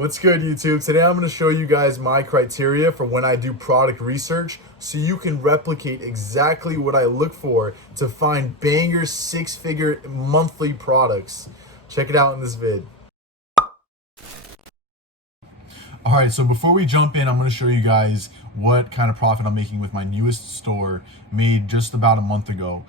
What's good, YouTube? Today I'm going to show you guys my criteria for when I do product research so you can replicate exactly what I look for to find banger six-figure monthly products. Check it out in this vid. All right, so before we jump in, I'm going to show you guys what kind of profit I'm making with my newest store made just about a month ago,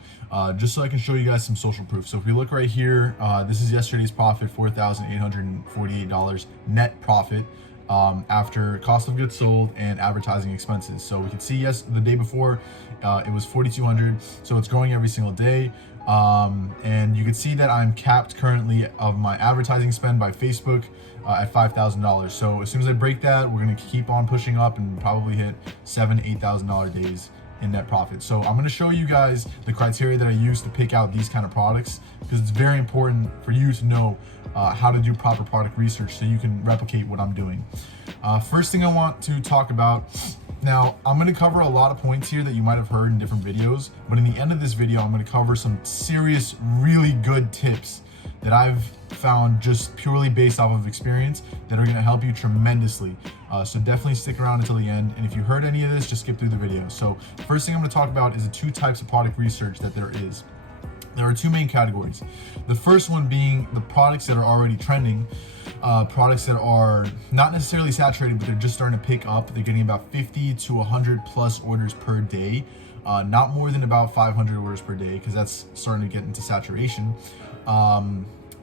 just so I can show you guys some social proof. So if we look right here, this is yesterday's profit, $4,848 net profit after cost of goods sold and advertising expenses. So we can see, yes, the day before it was 4,200, so it's growing every single day. And you can see that I'm capped currently of my advertising spend by Facebook at $5,000. So as soon as I break that, we're going to keep on pushing up and probably hit $7,000 to $8,000 days in net profit. So I'm going to show you guys the criteria that I use to pick out these kind of products, because it's very important for you to know how to do proper product research so you can replicate what I'm doing. First thing I want to talk about, now I'm going to cover a lot of points here that you might have heard in different videos, but in the end of this video, I'm going to cover some serious, really good tips that I've found just purely based off of experience that are going to help you tremendously. So definitely stick around until the end. And if you heard any of this, just skip through the video. So first thing I'm going to talk about is the two types of product research that there is. There are two main categories. The first one being the products that are already trending, products that are not necessarily saturated, but they're just starting to pick up. They're getting about 50 to 100 plus orders per day, not more than about 500 orders per day, because that's starting to get into saturation.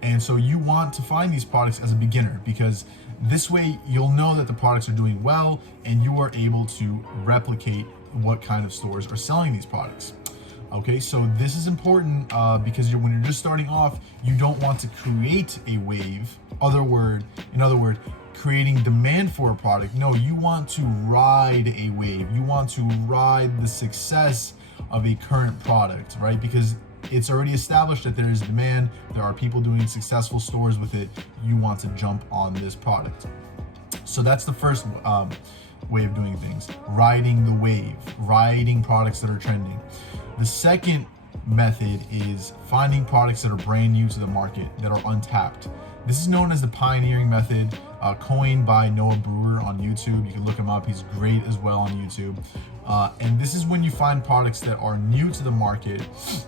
And so you want to find these products as a beginner, because this way you'll know that the products are doing well and you are able to replicate what kind of stores are selling these products. Okay, so this is important because when you're just starting off, you don't want to create a wave. In other words, creating demand for a product. No, you want to ride a wave. You want to ride the success of a current product, right? Because it's already established that there is demand. There are people doing successful stores with it. You want to jump on this product. So that's the first way of doing things, riding the wave, riding products that are trending. The second method is finding products that are brand new to the market, that are untapped. This is known as the pioneering method, coined by Noah Brewer on YouTube. You can look him up. He's great as well on YouTube. And this is when you find products that are new to the market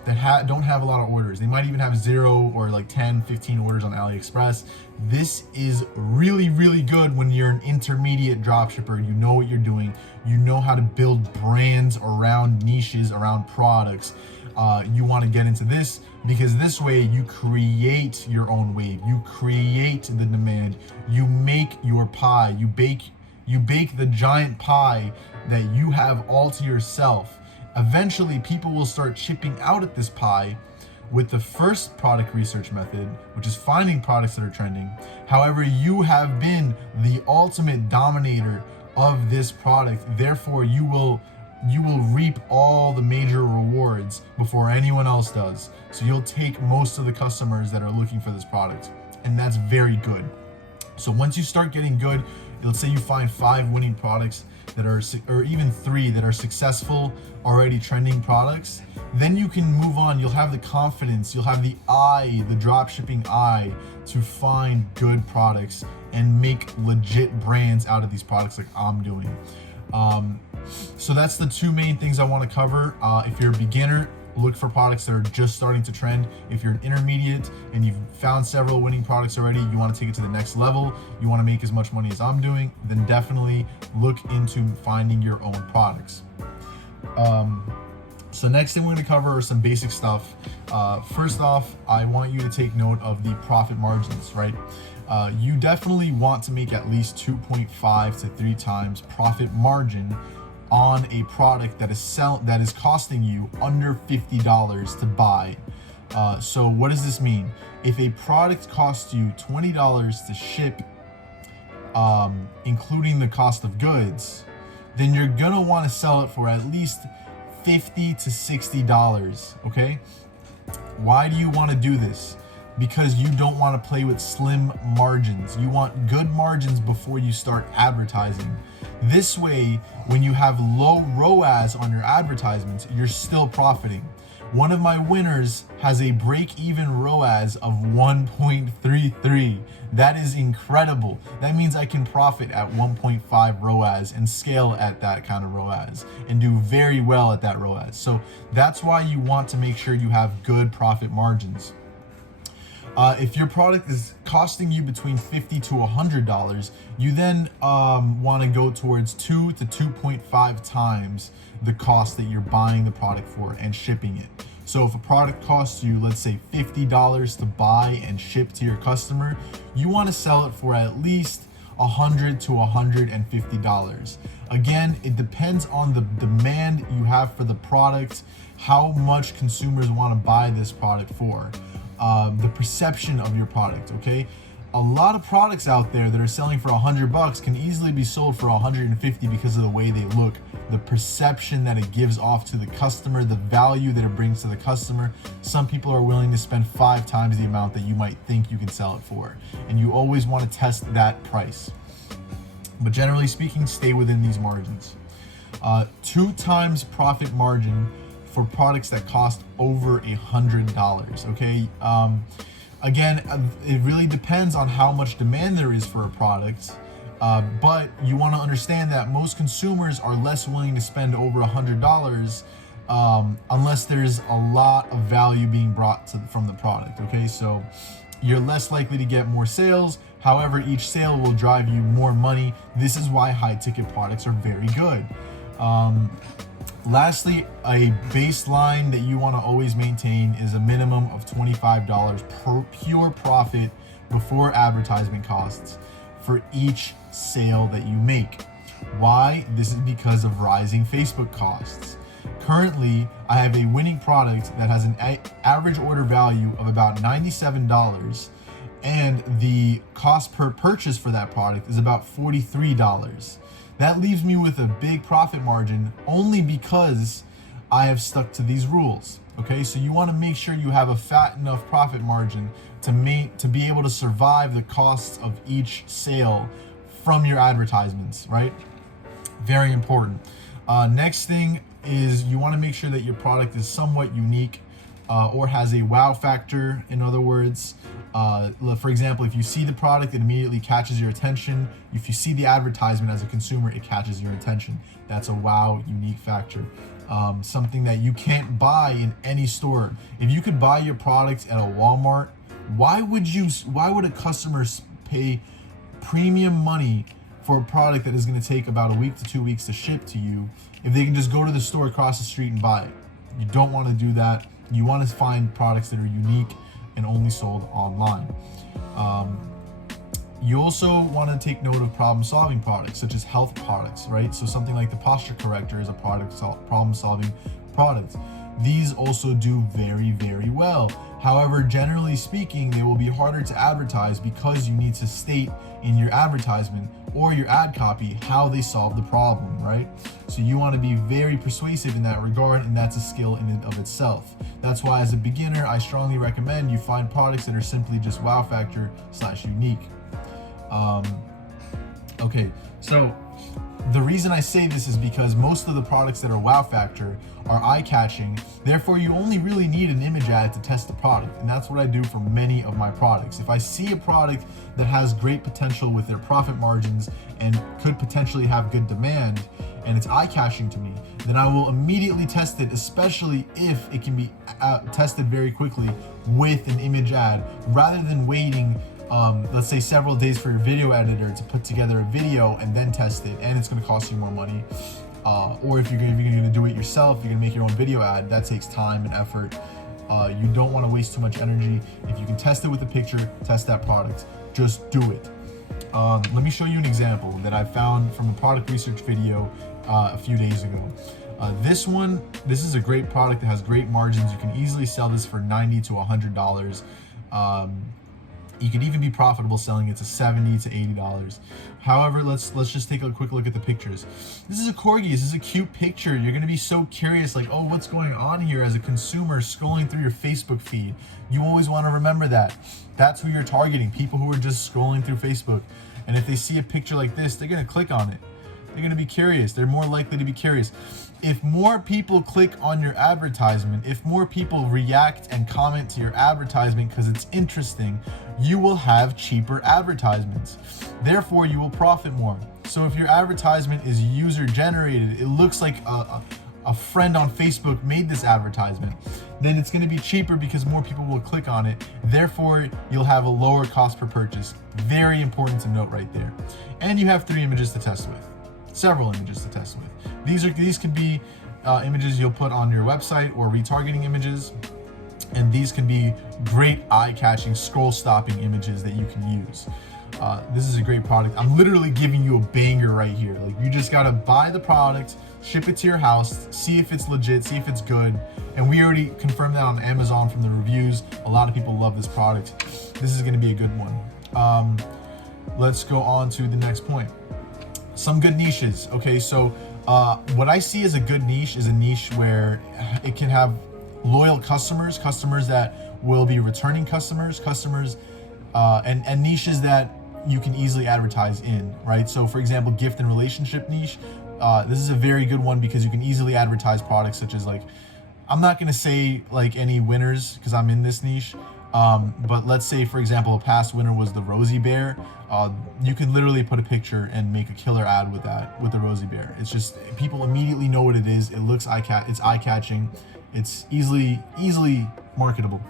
that don't have a lot of orders. They might even have 0 or like 10, 15 orders on AliExpress. This is really, really good when you're an intermediate dropshipper. You know what you're doing. You know how to build brands around niches, around products. You want to get into this because this way you create your own wave. You create the demand. You make your pie. You bake the giant pie that you have all to yourself. Eventually, people will start chipping out at this pie with the first product research method, which is finding products that are trending. However, you have been the ultimate dominator of this product. Therefore, you will reap all the major rewards before anyone else does. So you'll take most of the customers that are looking for this product, and that's very good. So once you start getting good, let's say you find 5 winning products that are, or even 3 that are successful, already trending products, then you can move on. You'll have the confidence, you'll have the eye, the drop shipping eye, to find good products and make legit brands out of these products like I'm doing. So that's the 2 main things I want to cover. If you're a beginner, look for products that are just starting to trend. If you're an intermediate and you've found several winning products already, you want to take it to the next level, you want to make as much money as I'm doing, then definitely look into finding your own products. So next thing we're going to cover are some basic stuff. First off, I want you to take note of the profit margins, right? You definitely want to make at least 2.5 to 3 times profit margin on a product that is costing you under $50 to buy. So what does this mean? If a product costs you $20 to ship, including the cost of goods, then you're gonna want to sell it for at least $50 to $60, okay? Why do you want to do this? Because you don't want to play with slim margins. You want good margins before you start advertising. This way, when you have low ROAS on your advertisements, you're still profiting. One of my winners has a break-even ROAS of 1.33. That is incredible. That means I can profit at 1.5 ROAS and scale at that kind of ROAS and do very well at that ROAS. So that's why you want to make sure you have good profit margins. If your product is costing you between $50 to $100, you then want to go towards 2 to 2.5 times the cost that you're buying the product for and shipping it. So if a product costs you, let's say $50 to buy and ship to your customer, you want to sell it for at least $100 to $150. Again, it depends on the demand you have for the product, how much consumers want to buy this product for. The perception of your product, okay? A lot of products out there that are selling for $100 can easily be sold for $150 because of the way they look, the perception that it gives off to the customer, the value that it brings to the customer. Some people are willing to spend 5 times the amount that you might think you can sell it for, and you always want to test that price. But generally speaking, stay within these margins. 2 times profit margin for products that cost over $100, okay? Again, it really depends on how much demand there is for a product, but you want to understand that most consumers are less willing to spend over $100 unless there's a lot of value being brought from the product, okay? So you're less likely to get more sales. However, each sale will drive you more money. This is why high-ticket products are very good. Lastly, a baseline that you want to always maintain is a minimum of $25 per pure profit before advertisement costs for each sale that you make. Why? This is because of rising Facebook costs. Currently, I have a winning product that has an average order value of about $97, and the cost per purchase for that product is about $43. That leaves me with a big profit margin only because I have stuck to these rules. Okay, so you want to make sure you have a fat enough profit margin to be able to survive the costs of each sale from your advertisements, right? Very important. Next thing is you want to make sure that your product is somewhat unique or has a wow factor. In other words, for example, if you see the product, it immediately catches your attention. If you see the advertisement as a consumer, it catches your attention. That's a wow unique factor. Something that you can't buy in any store. If you could buy your product at a Walmart, why would a customer pay premium money for a product that is going to take about a week to 2 weeks to ship to you if they can just go to the store across the street and buy it? You don't want to do that. You want to find products that are unique and only sold online. You also want to take note of problem-solving products, such as health products, right? So something like the posture corrector is a problem-solving product. These also do very, very well. However, generally speaking, they will be harder to advertise because you need to state in your advertisement or your ad copy how they solve the problem, right? So you want to be very persuasive in that regard, and that's a skill in and of itself. That's why as a beginner, I strongly recommend you find products that are simply just wow factor / unique. Okay, so the reason I say this is because most of the products that are wow factor are eye-catching. Therefore, you only really need an image ad to test the product, and that's what I do for many of my products. If I see a product that has great potential with their profit margins and could potentially have good demand, and it's eye-catching to me, then I will immediately test it, especially if it can be tested very quickly with an image ad, rather than waiting let's say several days for your video editor to put together a video and then test it, and it's going to cost you more money. Or if you're going to do it yourself, you're going to make your own video ad, that takes time and effort. You don't want to waste too much energy. If you can test it with a picture, test that product. Just do it. Let me show you an example that I found from a product research video a few days ago. This is a great product that has great margins. You can easily sell this for $90 to $100. You could even be profitable selling it to $70 to $80. However, let's just take a quick look at the pictures. This is a corgi. This is a cute picture. You're going to be so curious, like, oh, what's going on here as a consumer scrolling through your Facebook feed. You always want to remember that. That's who you're targeting, people who are just scrolling through Facebook. And if they see a picture like this, they're going to click on it. They're going to be curious. They're more likely to be curious. If more people click on your advertisement, if more people react and comment to your advertisement because it's interesting, you will have cheaper advertisements. Therefore, you will profit more. So if your advertisement is user generated, it looks like a friend on Facebook made this advertisement, then it's going to be cheaper because more people will click on it. Therefore, you'll have a lower cost per purchase. Very important to note right there. And you have 3 images to test with, several images to test with. These could be images you'll put on your website or retargeting images. And these can be great eye-catching, scroll-stopping images that you can use. This is a great product. I'm literally giving you a banger right here. Like, you just gotta buy the product, ship it to your house, see if it's legit, see if it's good. And we already confirmed that on Amazon from the reviews. A lot of people love this product. This is gonna be a good one. Let's go on to the next point. Some good niches. Okay, so what I see as a good niche is a niche where it can have loyal customers that will be returning customers, and niches that you can easily advertise in, right? So for example, gift and relationship niche. This is a very good one because you can easily advertise products such as, like, I'm not gonna say like any winners because I'm in this niche, but let's say, for example, a past winner was the Rosie Bear. You could literally put a picture and make a killer ad with that, with the Rosie Bear. It's just, people immediately know what it is. It looks it's eye-catching. It's easily marketable.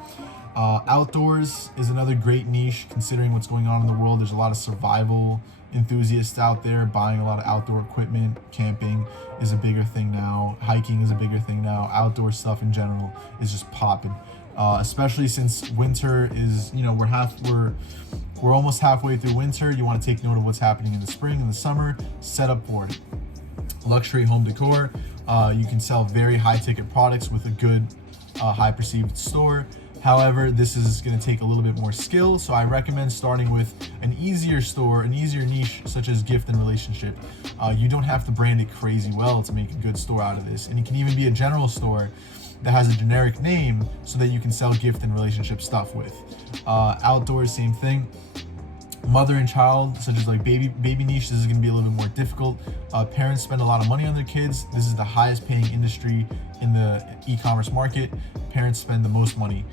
Outdoors is another great niche considering what's going on in the world. There's a lot of survival enthusiasts out there buying a lot of outdoor equipment. Camping is a bigger thing now. Hiking is a bigger thing now. Outdoor stuff in general is just popping. Especially since winter is, we're almost halfway through winter. You want to take note of what's happening in the spring and the summer. Set up for it. Luxury home decor. You can sell very high ticket products with a good high perceived store. However, this is going to take a little bit more skill, so I recommend starting with an easier store, an easier niche such as gift and relationship. You don't have to brand it crazy well to make a good store out of this, and it can even be a general store that has a generic name so that you can sell gift and relationship stuff with. Outdoors, same thing. Mother and child, such as like baby niche, this is going to be a little bit more difficult. Parents spend a lot of money on their kids. This is the highest paying industry in the e-commerce market. Parents spend the most money,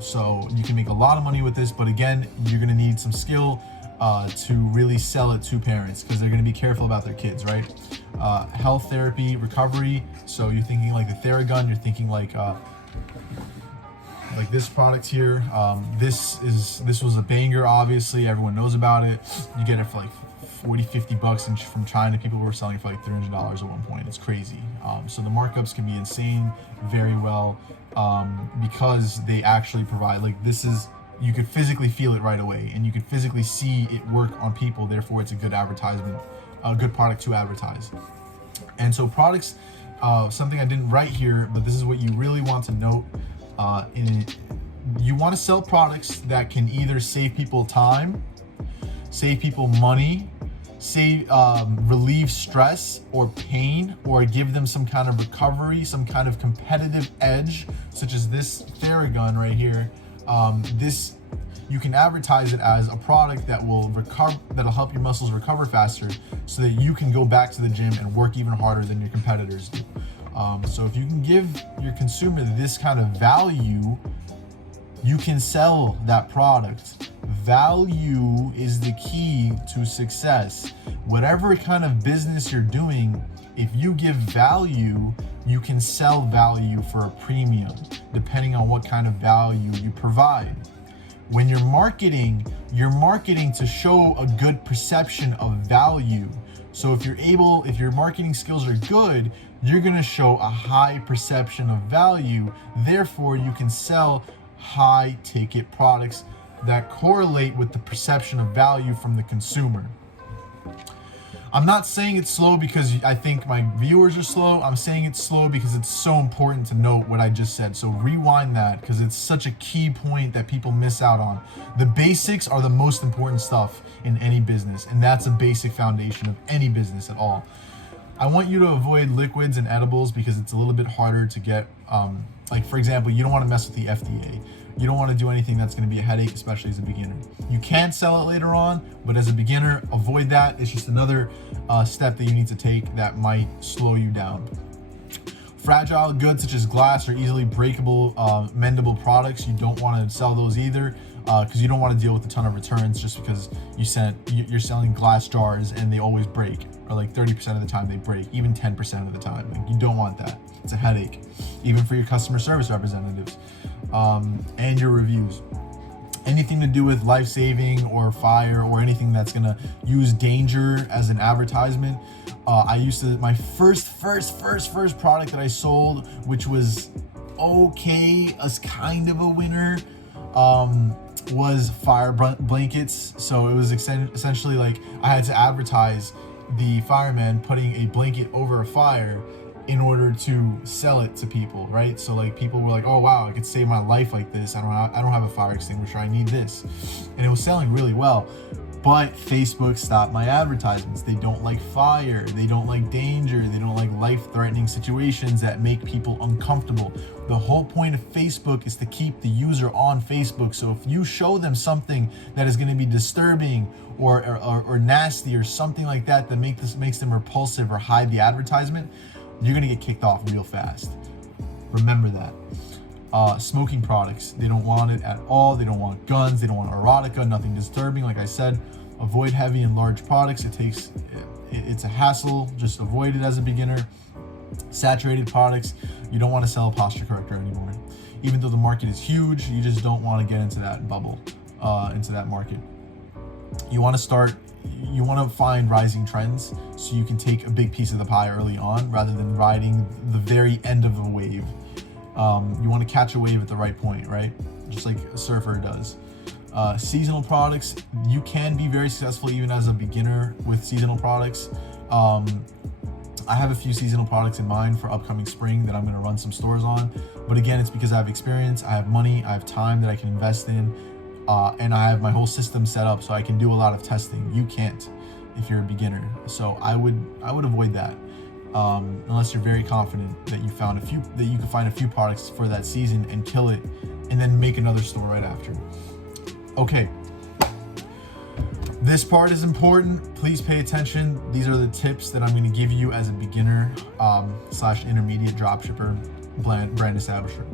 so you can make a lot of money with this, but again, you're going to need some skill to really sell it to parents because they're going to be careful about their kids, right? Health, therapy, recovery. So you're thinking like the Theragun, you're thinking like this product here. This was a banger, obviously. Everyone knows about it. You get it for like 40-50 bucks from China. People were selling it for like $300 at one point. It's crazy. So the markups can be insane very well because they actually provide, like, you could physically feel it right away and you could physically see it work on people. Therefore, it's a good advertisement, a good product to advertise. And so products, something I didn't write here, but this is what you really want to note. You want to sell products that can either save people time, save people money, relieve stress or pain, or give them some kind of recovery, some kind of competitive edge, such as this Theragun right here. You can advertise it as a product that'll help your muscles recover faster so that you can go back to the gym and work even harder than your competitors do. So if you can give your consumer this kind of value, you can sell that product. Value is the key to success. Whatever kind of business you're doing, if you give value, you can sell value for a premium, depending on what kind of value you provide. When you're marketing to show a good perception of value. So if your marketing skills are good, you're gonna show a high perception of value. Therefore, you can sell high ticket products that correlate with the perception of value from the consumer. I'm not saying it's slow because I think my viewers are slow. I'm saying it's slow because it's so important to note what I just said. So rewind that because it's such a key point that people miss out on. The basics are the most important stuff in any business, and that's a basic foundation of any business at all. I want you to avoid liquids and edibles because it's a little bit harder to get. Like, for example, you don't want to mess with the FDA. You don't want to do anything that's going to be a headache, especially as a beginner. You can sell it later on, but as a beginner, avoid that. It's just another step that you need to take that might slow you down. Fragile goods such as glass or easily breakable, mendable products, you don't want to sell those either, because you don't want to deal with a ton of returns just because you're selling glass jars and they always break, or like 30% of the time they break, even 10% of the time. Like, you don't want that. It's a headache, even for your customer service representatives, and your reviews. Anything to do with life-saving or fire or anything that's gonna use danger as an advertisement. My first product that I sold, which was okay as kind of a winner, was fire blankets. So it was essentially like I had to advertise the fireman putting a blanket over a fire in order to sell it to people, right? So like people were like, oh wow, I could save my life like this. I don't have a fire extinguisher, I need this. And it was selling really well. But Facebook stopped my advertisements. They don't like fire, they don't like danger, they don't like life-threatening situations that make people uncomfortable. The whole point of Facebook is to keep the user on Facebook. So if you show them something that is going to be disturbing or nasty or something like that that makes them repulsive or hide the advertisement, you're going to get kicked off real fast. Remember that. Smoking products, they don't want it at all. They don't want guns, they don't want erotica, nothing disturbing. Like I said, avoid heavy and large products. It's a hassle. Just avoid it as a beginner. Saturated products, you don't want to sell a posture corrector anymore. Even though the market is huge, you just don't want to get into that bubble, into that market. You want to find rising trends so you can take a big piece of the pie early on rather than riding the very end of a wave. You want to catch a wave at the right point, right? Just like a surfer does. Seasonal products, you can be very successful even as a beginner with seasonal products. I have a few seasonal products in mind for upcoming spring that I'm going to run some stores on. But again, it's because I have experience, I have money, I have time that I can invest in, and I have my whole system set up so I can do a lot of testing. You can't if you're a beginner. So I would avoid that. Unless you're very confident that you can find a few products for that season and kill it, and then make another store right after. Okay, this part is important. Please pay attention. These are the tips that I'm going to give you as a beginner / intermediate dropshipper, brand establisher.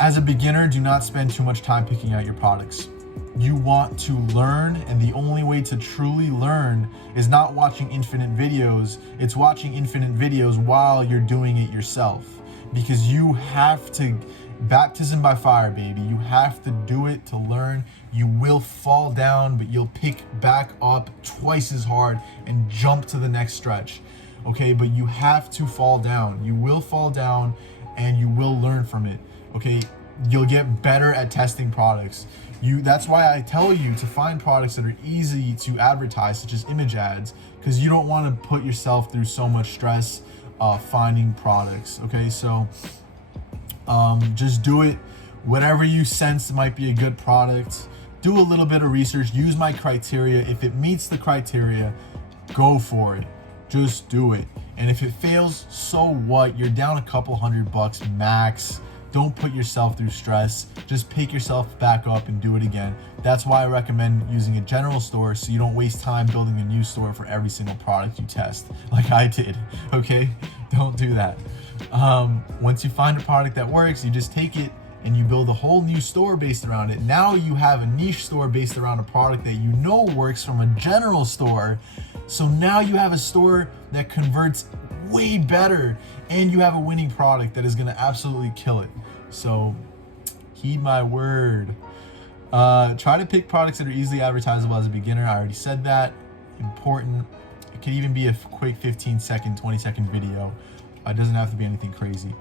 As a beginner, do not spend too much time picking out your products. You want to learn, and the only way to truly learn is not watching infinite videos. It's watching infinite videos while you're doing it yourself, because you have to, baptism by fire, baby. You have to do it to learn. You will fall down, but you'll pick back up twice as hard and jump to the next stretch. Okay, but you have to fall down. You will fall down and you will learn from it. Okay, you'll get better at testing products. That's why I tell you to find products that are easy to advertise, such as image ads, because you don't want to put yourself through so much stress finding products. Okay, so just do it. Whatever you sense might be a good product, do a little bit of research, use my criteria. If it meets the criteria, go for it. Just do it. And if it fails, so what? You're down a couple $100 max. Don't put yourself through stress. Just pick yourself back up and do it again. That's why I recommend using a general store, so you don't waste time building a new store for every single product you test, like I did. Okay, don't do that. Once you find a product that works, you just take it and you build a whole new store based around it. Now you have a niche store based around a product that you know works from a general store. So now you have a store that converts way better, and you have a winning product that is going to absolutely kill it. So heed my word. Try to pick products that are easily advertisable as a beginner. I already said that. Important. It could even be a quick 15-second, 20-second video. It doesn't have to be anything crazy.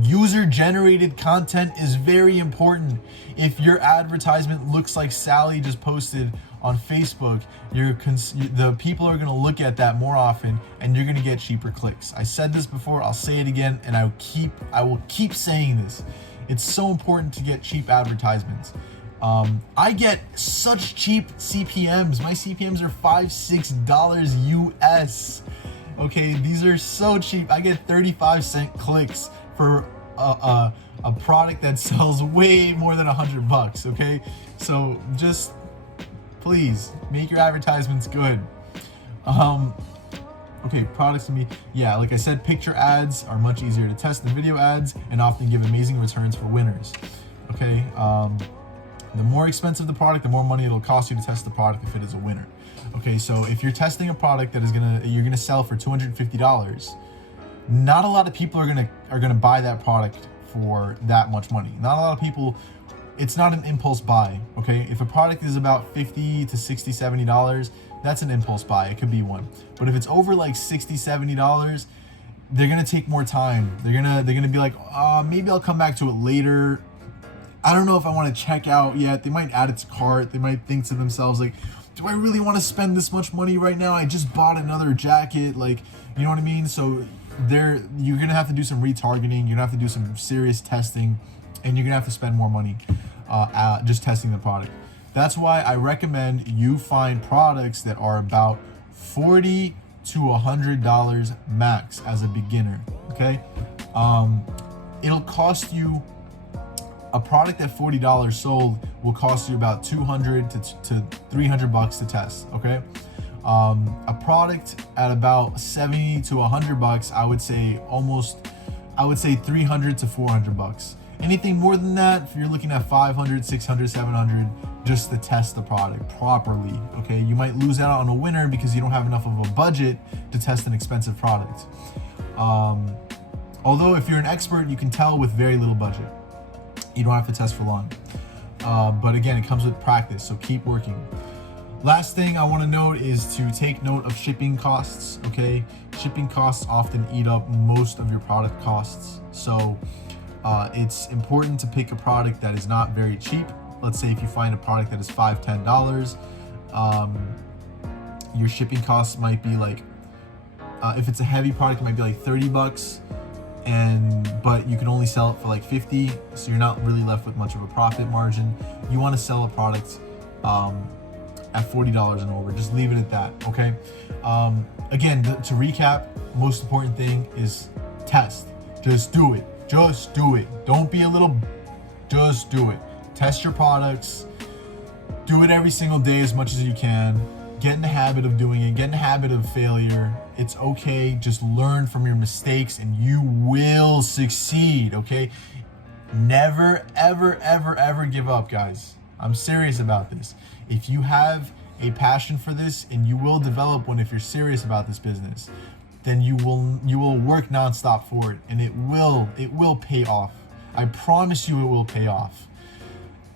User-generated content is very important. If your advertisement looks like Sally just posted on Facebook, the people are going to look at that more often, and you're going to get cheaper clicks. I said this before, I'll say it again, and I will keep saying this. It's so important to get cheap advertisements. I get such cheap CPMs. My CPMs are $5-6 US. Okay, these are so cheap. I get 35-cent clicks for a product that sells way more than $100, okay? So just please make your advertisements good. Okay, products to me. Yeah, like I said, picture ads are much easier to test than video ads and often give amazing returns for winners. Okay, the more expensive the product, the more money it'll cost you to test the product if it is a winner. Okay, so if you're testing a product that you're gonna sell for $250, not a lot of people are gonna buy that product for that much money. Not a lot of people. It's not an impulse buy. Okay, if a product is about $50 to $60, $70, that's an impulse buy. It could be one. But if it's over like $60, $70, they're gonna take more time. They're gonna be like, maybe I'll come back to it later. I don't know if I want to check out yet. They might add it to cart. They might think to themselves like, do I really want to spend this much money right now? I just bought another jacket. Like, you know what I mean? So you're gonna have to do some retargeting. You're gonna have to do some serious testing, and you're gonna have to spend more money just testing the product. That's why I recommend you find products that are about $40 to $100 max as a beginner. Okay, it'll cost you. A product at $40 sold will cost you about $200 to $300 to test. Okay, a product at about $70 to $100, I would say $300 to $400. Anything more than that, if you're looking at $500, $600, $700, just to test the product properly. Okay, you might lose out on a winner because you don't have enough of a budget to test an expensive product. Although if you're an expert, you can tell with very little budget. You don't have to test for long. But again, it comes with practice, so keep working. Last thing I want to note is to take note of shipping costs. Okay, shipping costs often eat up most of your product costs. So it's important to pick a product that is not very cheap. Let's say if you find a product that is $5, $10, your shipping costs might be like, if it's a heavy product, it might be like $30. But you can only sell it for like $50, so you're not really left with much of a profit margin. You want to sell a product at $40 and over. Just leave it at that. Okay. Again, to recap, most important thing is test. Just do it. Just do it. Don't be a little. Just do it. Test your products. Do it every single day as much as you can. Get in the habit of doing it. Get in the habit of failure. It's okay. Just learn from your mistakes and you will succeed, okay? Never, ever, ever, ever give up, guys. I'm serious about this. If you have a passion for this, and you will develop one if you're serious about this business, then you will work nonstop for it, and it will pay off. I promise you it will pay off.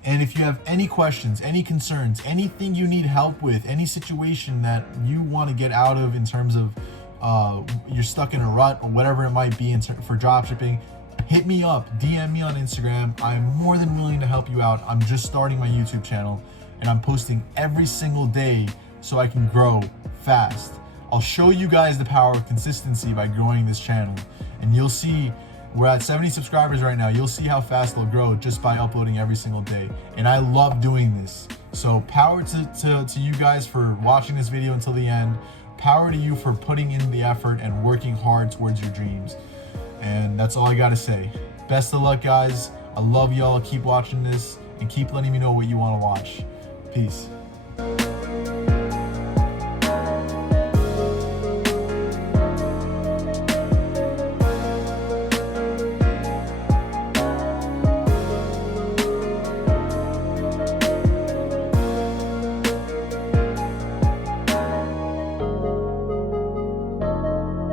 And if you have any questions, any concerns, anything you need help with, any situation that you want to get out of in terms of you're stuck in a rut or whatever it might be for dropshipping, hit me up, DM me on Instagram. I'm more than willing to help you out. I'm just starting my YouTube channel and I'm posting every single day so I can grow fast. I'll show you guys the power of consistency by growing this channel, and you'll see. We're at 70 subscribers right now. You'll see how fast it'll grow just by uploading every single day. And I love doing this. So power to you guys for watching this video until the end. Power to you for putting in the effort and working hard towards your dreams. And that's all I gotta say. Best of luck, guys. I love y'all. Keep watching this and keep letting me know what you want to watch. Peace.